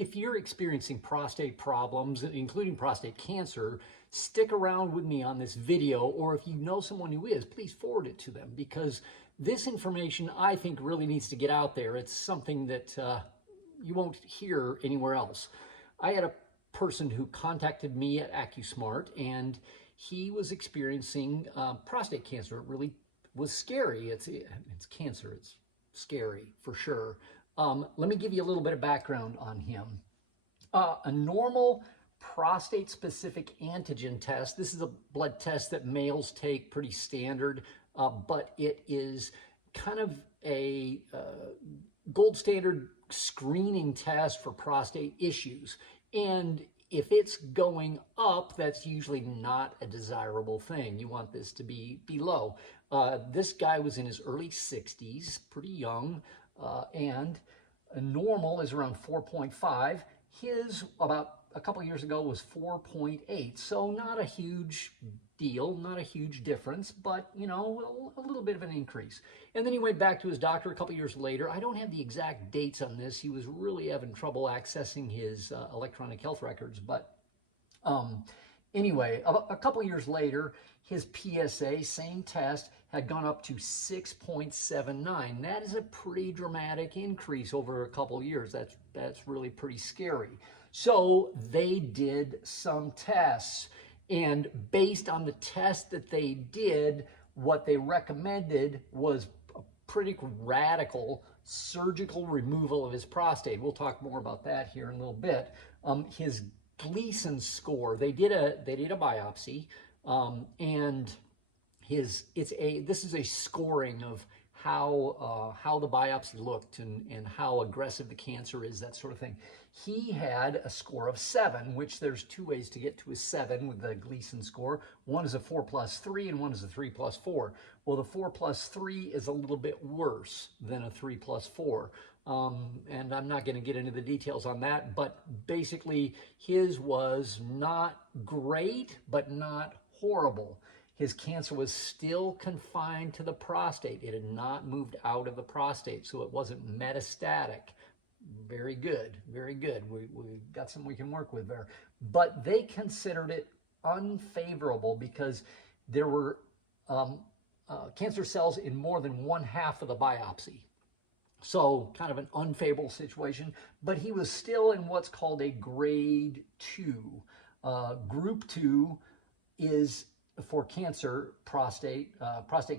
if you're experiencing prostate problems, including prostate cancer, stick around with me on this video, or if you know someone who is, please forward it to them, because this information I think really needs to get out there. It's something that you won't hear anywhere else. I had a person who contacted me at AccuSmart, and he was experiencing prostate cancer. It really was scary. It's cancer. It's scary for sure. Let me give you a little bit of background on him. A normal prostate-specific antigen test, this is a blood test that males take, pretty standard, but it is kind of a gold standard screening test for prostate issues. And if it's going up, that's usually not a desirable thing. You want this to be low. This guy was in his early 60s, pretty young, and normal is around 4.5. His, about a couple years ago, was 4.8. So not a huge deal, not a huge difference, but, you know, a little bit of an increase. And then he went back to his doctor a couple years later. I don't have the exact dates on this. He was really having trouble accessing his electronic health records. But anyway, a couple years later, his PSA, same test, had gone up to 6.79. That is a pretty dramatic increase over a couple years. That's really pretty scary. So they did some tests, and based on the test that they did, what they recommended was a pretty radical surgical removal of his prostate. We'll talk more about that here in a little bit. His Gleason score, they did a biopsy, and this is a scoring of how the biopsy looked and how aggressive the cancer is, that sort of thing. He had a score of 7, which there's 2 ways to get to a 7 with the Gleason score. One is a 4+3 and one is a 3+4. Well, the 4+3 is a little bit worse than a 3+4. And I'm not going to get into the details on that, but basically his was not great, but not horrible. His cancer was still confined to the prostate. It had not moved out of the prostate, so it wasn't metastatic. Very good, very good. We got something we can work with there. But they considered it unfavorable because there were cancer cells in more than 1/2 of the biopsy. So kind of an unfavorable situation, but he was still in what's called a grade 2. Group 2 is for cancer, prostate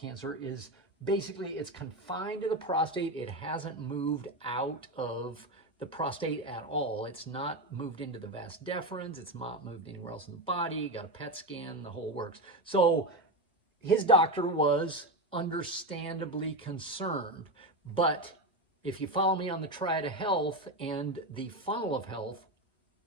cancer is basically, it's confined to the prostate. It hasn't moved out of the prostate at all. It's not moved into the vas deferens. It's not moved anywhere else in the body. Got a PET scan, the whole works. So his doctor was understandably concerned. But if you follow me on the Triad of Health and the Funnel of Health,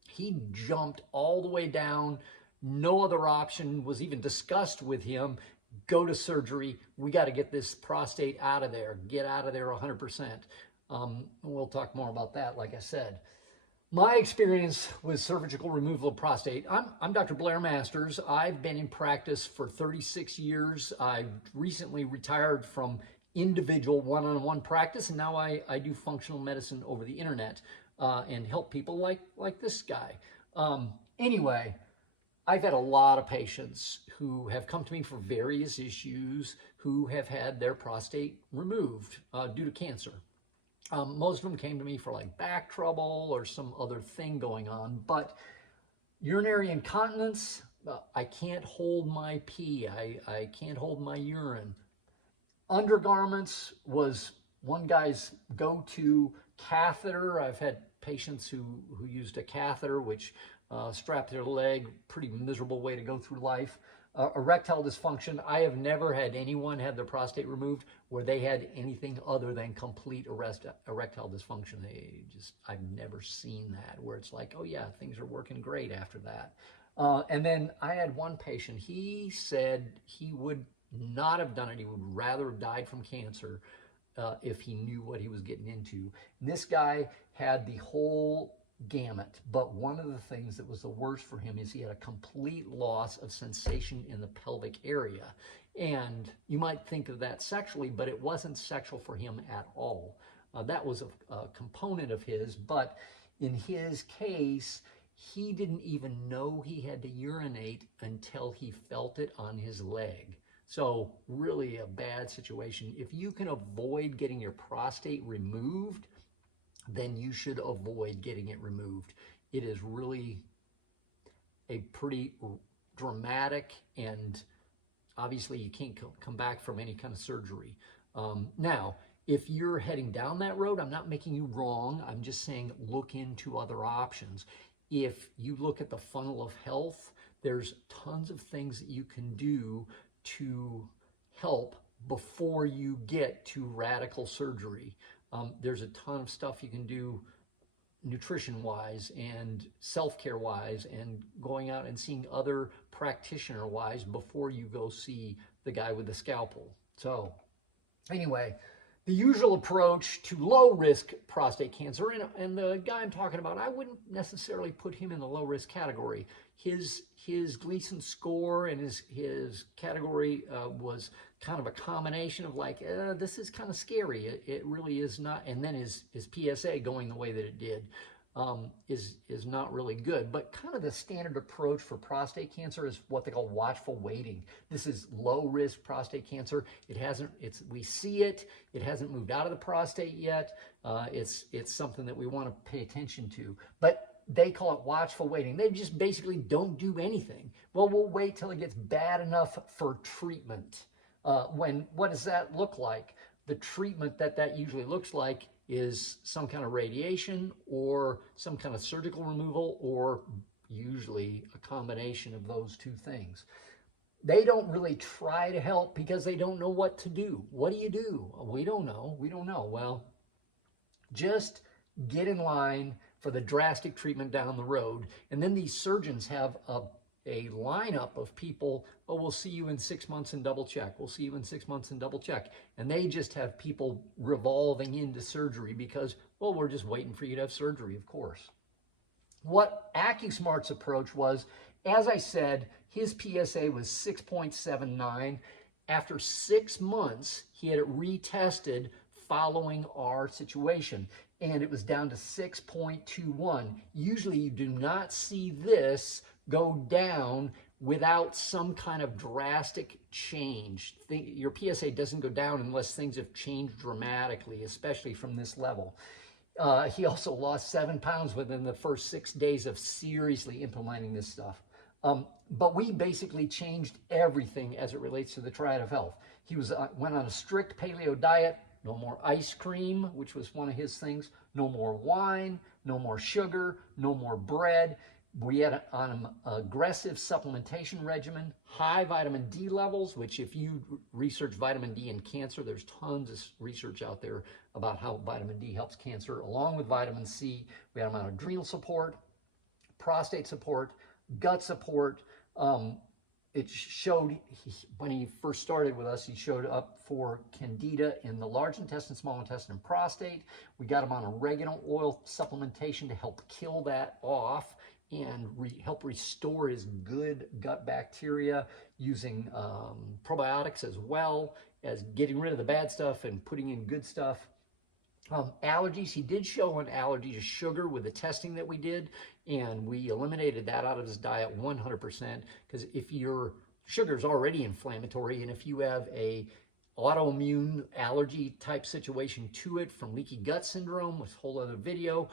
he jumped all the way down. No other option was even discussed with him. Go to surgery. We got to get this prostate out of there. Get out of there 100%. We'll talk more about that, like I said. My experience with surgical removal of prostate, I'm Dr. Blair Masters. I've been in practice for 36 years. I recently retired from individual one-on-one practice, and now I do functional medicine over the internet and help people like this guy. Anyway, I've had a lot of patients who have come to me for various issues who have had their prostate removed due to cancer. Most of them came to me for like back trouble or some other thing going on, but urinary incontinence, I can't hold my pee, I can't hold my urine. Undergarments was one guy's go-to. Catheter, I've had patients who used a catheter, which strapped their leg, pretty miserable way to go through life. Erectile dysfunction, I have never had anyone have their prostate removed where they had anything other than complete erectile dysfunction. I've never seen that, where it's like, oh yeah, things are working great after that. And then I had one patient, he said he would not have done it. He would rather have died from cancer if he knew what he was getting into. And this guy had the whole gamut, but one of the things that was the worst for him is he had a complete loss of sensation in the pelvic area. And you might think of that sexually, but it wasn't sexual for him at all. That was a component of his, but In his case, he didn't even know he had to urinate until he felt it on his leg. So really a bad situation. If you can avoid getting your prostate removed, then you should avoid getting it removed. It is really a pretty dramatic, and obviously you can't come back from any kind of surgery. Now, if you're heading down that road, I'm not making you wrong. I'm just saying look into other options. If you look at the funnel of health, there's tons of things that you can do to help before you get to radical surgery. There's a ton of stuff you can do nutrition-wise and self-care-wise and going out and seeing other practitioner-wise before you go see the guy with the scalpel. So anyway, the usual approach to low-risk prostate cancer, and the guy I'm talking about, I wouldn't necessarily put him in the low-risk category. His Gleason score and his category was kind of a combination of like, this is kind of scary. It really is not. And then his PSA going the way that it did is not really good. But kind of the standard approach for prostate cancer is what they call watchful waiting. This is low-risk prostate cancer. We see it. It hasn't moved out of the prostate yet. It's something that we want to pay attention to. But they call it watchful waiting. They just basically don't do anything. Well, we'll wait till it gets bad enough for treatment. What does that look like? The treatment that usually looks like is some kind of radiation or some kind of surgical removal, or usually a combination of those two things. They don't really try to help because they don't know what to do. What do you do? We don't know. We don't know. Well, just get in line for the drastic treatment down the road. And then these surgeons have a lineup of people. Oh, we'll see you in 6 months and double check. We'll see you in 6 months and double check. And they just have people revolving into surgery because, well, we're just waiting for you to have surgery, of course. What AccuSmart's approach was, as I said, his PSA was 6.79. After 6 months, he had it retested following our situation, and it was down to 6.21. Usually you do not see this go down without some kind of drastic change. Your PSA doesn't go down unless things have changed dramatically, especially from this level. He also lost 7 pounds within the first 6 days of seriously implementing this stuff. But we basically changed everything as it relates to the triad of health. He went on a strict paleo diet. No more ice cream, which was one of his things. No more wine, no more sugar, no more bread. We had on an aggressive supplementation regimen, high vitamin D levels, which if you research vitamin D in cancer, there's tons of research out there about how vitamin D helps cancer, along with vitamin C. We had him on adrenal support, prostate support, gut support. It showed, when he first started with us, he showed up for candida in the large intestine, small intestine, and prostate. We got him on oregano oil supplementation to help kill that off and help restore his good gut bacteria, using probiotics as well as getting rid of the bad stuff and putting in good stuff. Allergies, he did show an allergy to sugar with the testing that we did, and we eliminated that out of his diet 100%, because if your sugar is already inflammatory, and if you have a autoimmune allergy type situation to it from leaky gut syndrome, with a whole other video,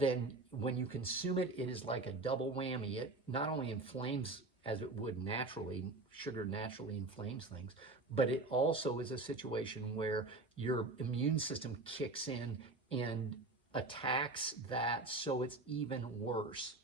then when you consume it, it is like a double whammy. It not only inflames as it would naturally, sugar naturally inflames things, but it also is a situation where your immune system kicks in and attacks that, so it's even worse.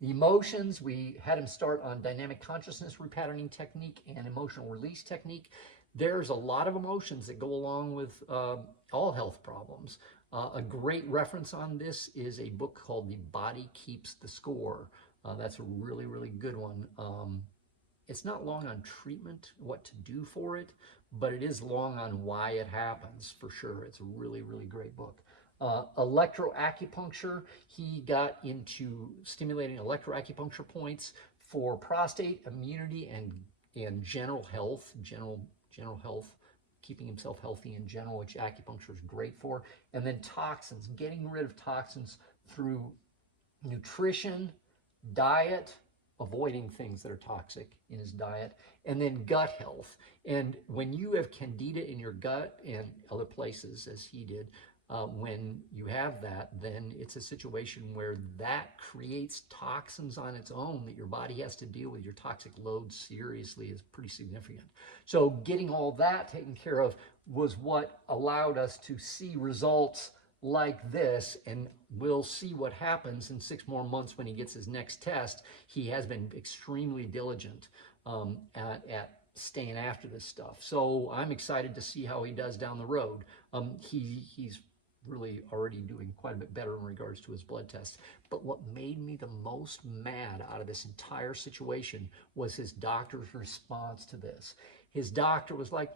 The emotions, we had him start on dynamic consciousness repatterning technique and emotional release technique. There's a lot of emotions that go along with all health problems. A great reference on this is a book called The Body Keeps the Score. That's a really, really good one. It's not long on treatment, what to do for it, but it is long on why it happens, for sure. It's a really, really great book. Electroacupuncture, he got into stimulating electroacupuncture points for prostate, immunity, and general health, general health, keeping himself healthy in general, which acupuncture is great for. And then toxins, getting rid of toxins through nutrition, diet, avoiding things that are toxic in his diet, and then gut health. And when you have candida in your gut and other places, as he did, when you have that, then it's a situation where that creates toxins on its own that your body has to deal with. Your toxic load seriously is pretty significant. So getting all that taken care of was what allowed us to see results like this, and we'll see what happens in 6 more months when he gets his next test. He has been extremely diligent at staying after this stuff. So I'm excited to see how he does down the road. He's really already doing quite a bit better in regards to his blood tests. But what made me the most mad out of this entire situation was his doctor's response to this. His doctor was like,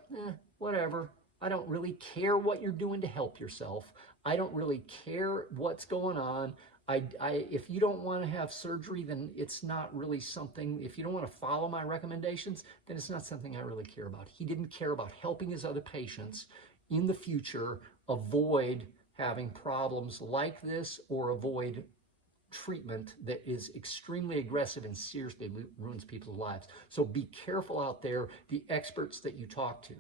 whatever. I don't really care what you're doing to help yourself. I don't really care what's going on. If you don't want to have surgery, then it's not really something, if you don't want to follow my recommendations, then it's not something I really care about. He didn't care about helping his other patients in the future avoid having problems like this or avoid treatment that is extremely aggressive and seriously ruins people's lives. So be careful out there, the experts that you talk to.